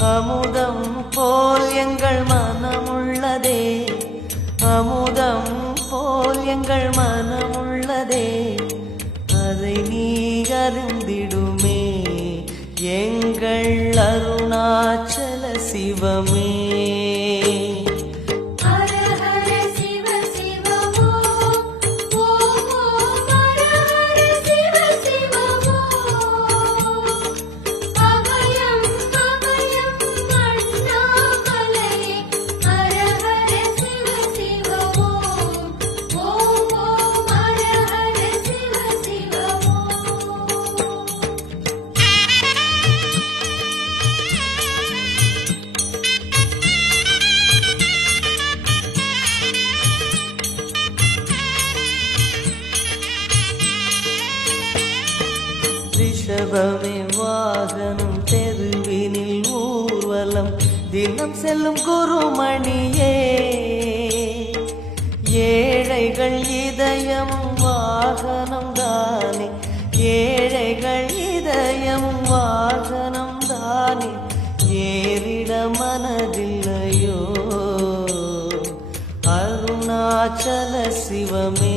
அமுதம் போல் எங்கள் மனமுள்ளதே, அமுதம் போல் எங்கள் மனமுள்ளதே, அதை நீ அறிந்திடுமே எங்கள் அருணாச்சல சிவமே. ரிஷபமே வாகனம் தெருவினில் ஊர்வலம் தினம் செல்லும் குருமணியே, ஏழைகள் இதயம் வாகனம் தானே, ஏழைகள் இதயம் வாகனம் தானே, ஏறிட மனதில்லையோ அருணாச்சல சிவமே.